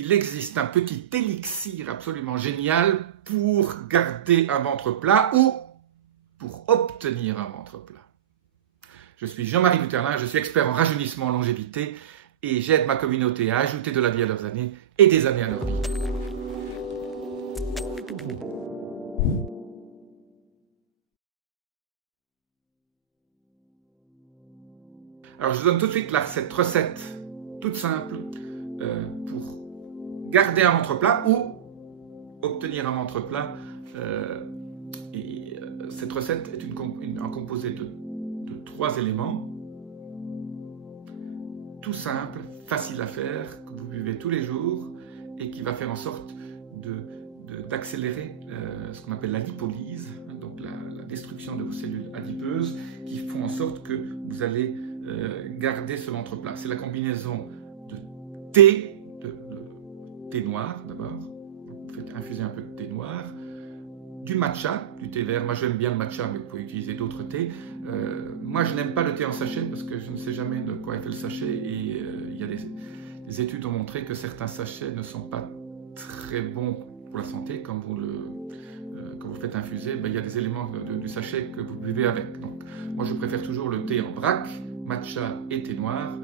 il existe un petit élixir absolument génial pour garder un ventre plat ou pour obtenir un ventre plat. Je suis Jean-Marie Guterlin, je suis expert en rajeunissement, en longévité et j'aide ma communauté à ajouter de la vie à leurs années et des années à leur vie. Alors je vous donne tout de suite cette recette toute simple pour garder un ventre plat ou obtenir un ventre plat. Cette recette est un composé de 3 éléments, tout simple, facile à faire, que vous buvez tous les jours et qui va faire en sorte d'accélérer ce qu'on appelle la lipolyse, donc la destruction de vos cellules adipeuses, qui font en sorte que vous allez garder ce ventre plat. C'est la combinaison de thé, de thé noir d'abord, vous faites infuser un peu de thé noir, du matcha, du thé vert. Moi j'aime bien le matcha, mais vous pouvez utiliser d'autres thés. Moi je n'aime pas le thé en sachet parce que je ne sais jamais de quoi est fait le sachet et il y a des études ont montré que certains sachets ne sont pas très bons pour la santé. Quand vous le faites infuser, il y a des éléments du sachet que vous buvez avec. Donc moi je préfère toujours le thé en vrac, matcha et thé noir.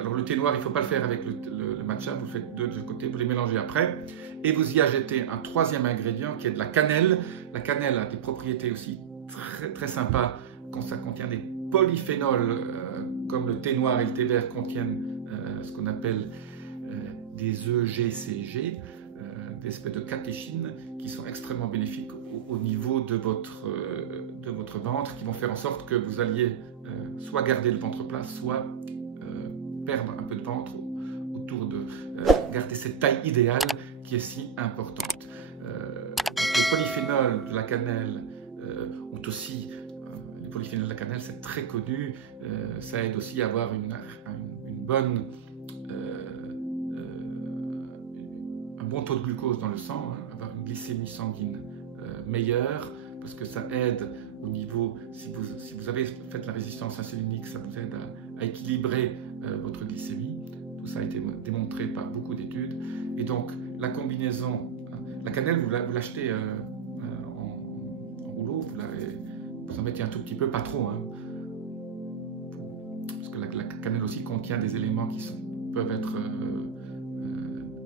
Alors le thé noir, il ne faut pas le faire avec le matcha, vous le faites de côté, vous les mélangez après et vous y ajoutez un 3e ingrédient qui est de la cannelle. La cannelle a des propriétés aussi très, très sympas, ça contient des polyphénols comme le thé noir et le thé vert contiennent ce qu'on appelle des EGCG, des espèces de catéchines qui sont extrêmement bénéfiques au niveau de votre ventre, qui vont faire en sorte que vous alliez soit garder le ventre plat, soit perdre un peu de ventre autour de garder cette taille idéale qui est si importante. Les polyphénols de la cannelle ont aussi, les polyphénols de la cannelle c'est très connu, ça aide aussi à avoir un bon taux de glucose dans le sang, avoir une glycémie sanguine meilleure, parce que ça aide au niveau, si vous avez fait la résistance insulinique, ça vous aide à équilibrer votre glycémie. Tout ça a été démontré par beaucoup d'études. Et donc, la combinaison, la cannelle, vous l'achetez en rouleau, vous en mettez un tout petit peu, pas trop, parce que la cannelle aussi contient des éléments qui peuvent être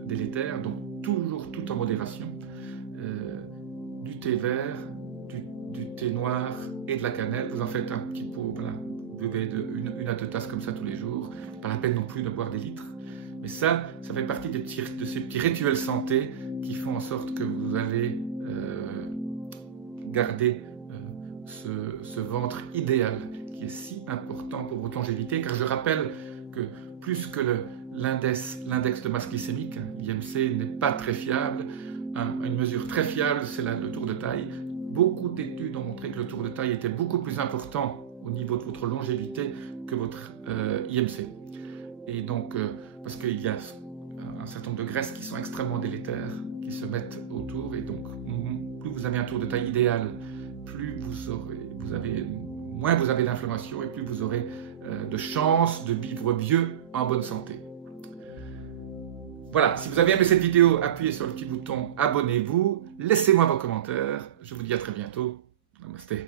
délétères, donc toujours tout en modération. Du thé vert, du thé noir et de la cannelle, vous en faites un petit pot, voilà, vous buvez une à 2 tasses comme ça tous les jours, pas la peine non plus de boire des litres, mais ça fait partie de ces petits rituels santé qui font en sorte que vous allez garder ce ventre idéal qui est si important pour votre longévité, car je rappelle que plus que l'index de masse glycémique, l'IMC n'est pas très fiable. Une mesure très fiable, c'est le tour de taille. Beaucoup d'études ont montré que le tour de taille était beaucoup plus important au niveau de votre longévité que votre IMC. Et donc, parce qu'il y a un certain nombre de graisses qui sont extrêmement délétères, qui se mettent autour, et donc plus vous avez un tour de taille idéal, moins vous avez d'inflammation et plus vous aurez de chances de vivre mieux en bonne santé. Voilà, si vous avez aimé cette vidéo, appuyez sur le petit bouton abonnez-vous, laissez-moi vos commentaires, je vous dis à très bientôt, namasté.